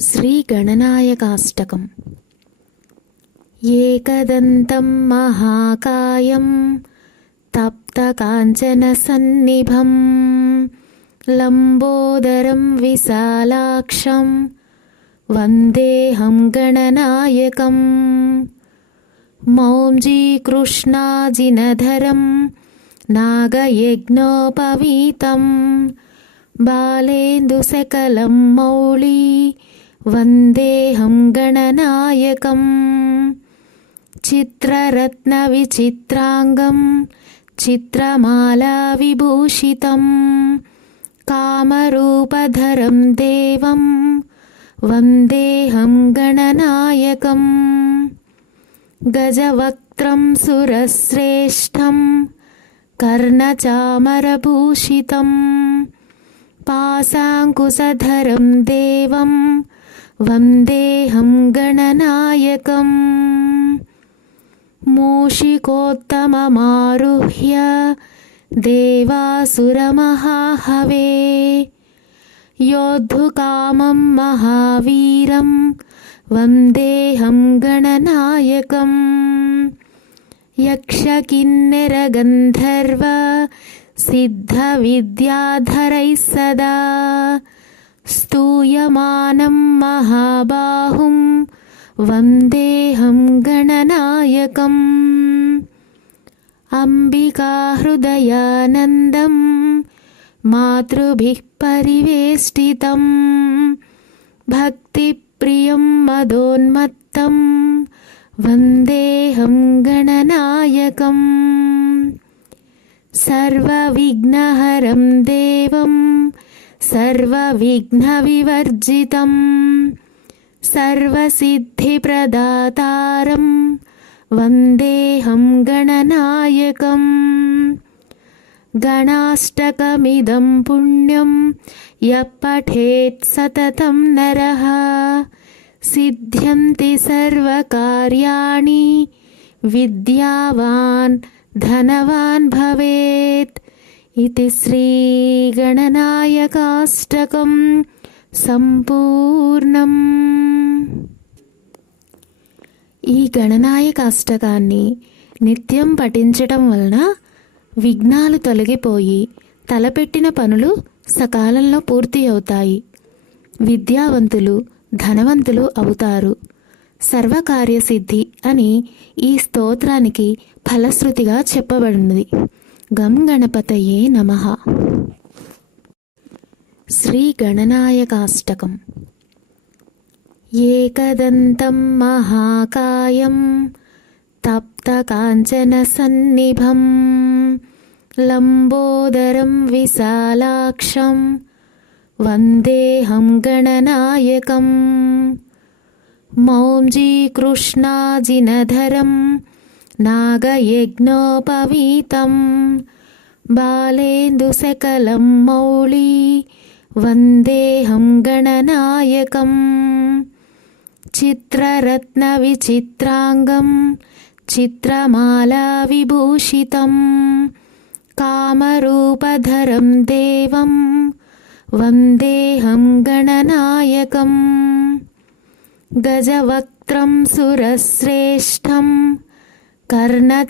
శ్రీగణనాయకాష్టకం. ఏకదంతం మహాకాయం తప్తకాంచనసన్నిభం లంబోదరం విశాలాక్షం వందేహం గణనాయకం. మౌంజీకృష్ణాజినధరం నాగయజ్ఞోపవీతం బాలేందుసకలం మౌళీ వందేహం గణనాయకం. చిత్రరత్నవిచిత్రాంగం చిత్రమాలా విభూషితం కామరూపధరం దేవం వందేహం గణనాయకం. గజవక్త్రం సురశ్రేష్టం కర్ణచామరభూషితం పాశాంకుశధరం దేవం వందేహం గణనాయకం. మూషికోత్తమమారుహ్య దేవాసురమహాహవే యోద్ధుకామం మహావీరం వందేహం గణనాయకం. యక్షకిన్నెరగంధర్వ సిద్ధవిద్యాధరైः సదా స్తూయమానం మహాబాహుం వందేహం గణనాయకం. అంబికాహృదయానందం మాతృభిః పరివేష్టితం భక్తిప్రియం మదోన్మత్తం వందేహం గణనాయకం. సర్వవిఘ్నహరం దేవం సర్వవిఘ్నవివర్జితం సర్వసిద్ధిప్రదాతారం వందేహం గణనాయకం. గణాష్టకమిదం పుణ్యం యః పఠేత్ సతతం నరః సిద్ధ్యంతి సర్వకార్యాణి విద్యావాన్ ధనవాన్ భవేత్. ఇది శ్రీ గణనాయకాష్టకం సంపూర్ణం. ఈ గణనాయకాష్టకాన్ని నిత్యం పఠించటం వలన విఘ్నాలు తొలగిపోయి తలపెట్టిన పనులు సకాలంలో పూర్తి అవుతాయి. విద్యావంతులు ధనవంతులు అవుతారు. సర్వకార్యసిద్ధి అని ఈ స్తోత్రానికి ఫలశ్రుతిగా చెప్పబడినది. గం గణపతయే నమః. శ్రీ గణనాయకాష్టకం. ఏకదంతం మహాకాయం తప్తకాంచనసన్నిభం లంబోదరం విశాలాక్షం వందేహం గణనాయకం. మౌంజీకృష్ణాజినధరం నాగయజ్ఞోపవీతం బాలేందుసకలం మౌళీ వందేహం గణనాయకం. చిత్రరత్నవిచిత్రాంగం చిత్రమాలా విభూషితం కామరూపధరం దేవం వందేహం గణనాయకం. గజవక్త్రం సురశ్రేష్టం కర్ణచామరభూషితం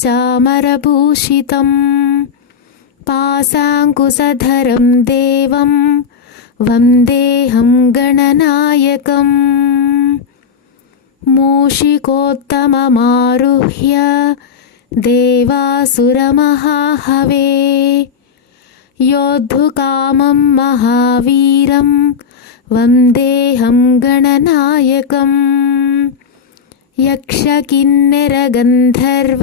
పాశాంకుశధరం దేవం వందేహం గణనాయకం. మూషికోత్తమమారుహ్య దేవాసురమహాహవే యోద్ధుకామం మహావీరం వందేహం గణనాయకం. యక్షకిన్నెరగంధర్వ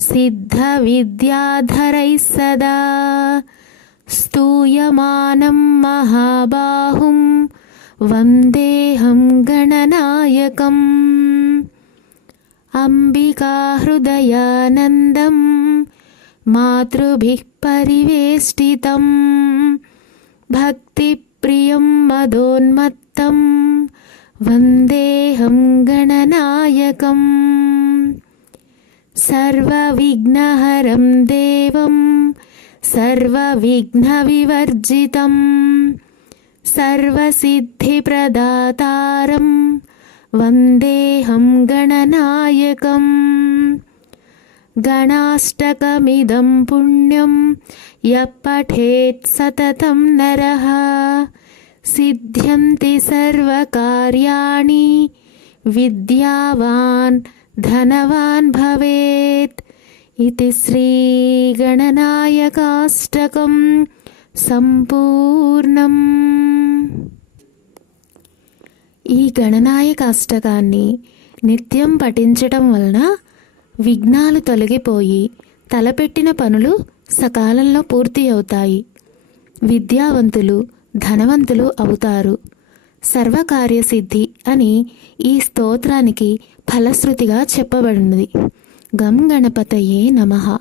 సిద్ధవిద్యాధరైः సదా స్తూయమానం మహాబాహుం వందేహం గణనాయకం. అంబికాహృదయానందం మాతృభిః పరివేష్టితం భక్తిప్రియం మదోన్మత్తం వందేహం గణనాయకం. సర్వవిఘ్నహరం దేవం సర్వవిఘ్నవివర్జితం సర్వసిద్ధిప్రదాతారం వందేహం గణనాయకం. గణాష్టకమిదం పుణ్యం యః పఠేత్ సతతం నరః సిద్ధ్యంతి సర్వకార్యాణి విద్యావాన్ ధనవాన్ భవేత్. ఇది శ్రీ గణనాయకాష్టకం సంపూర్ణం. ఈ గణనాయక అష్టకాన్ని నిత్యం పఠించటం వలన విఘ్నాలు తొలగిపోయి తలపెట్టిన పనులు సకాలంలో పూర్తి అవుతాయి. విద్యావంతులు ధనవంతులు అవుతారు. సర్వకార్యసిద్ధి అని ఈ స్తోత్రానికి ఫలశ్రుతిగా చెప్పబడినది. గం గణపతయే నమః.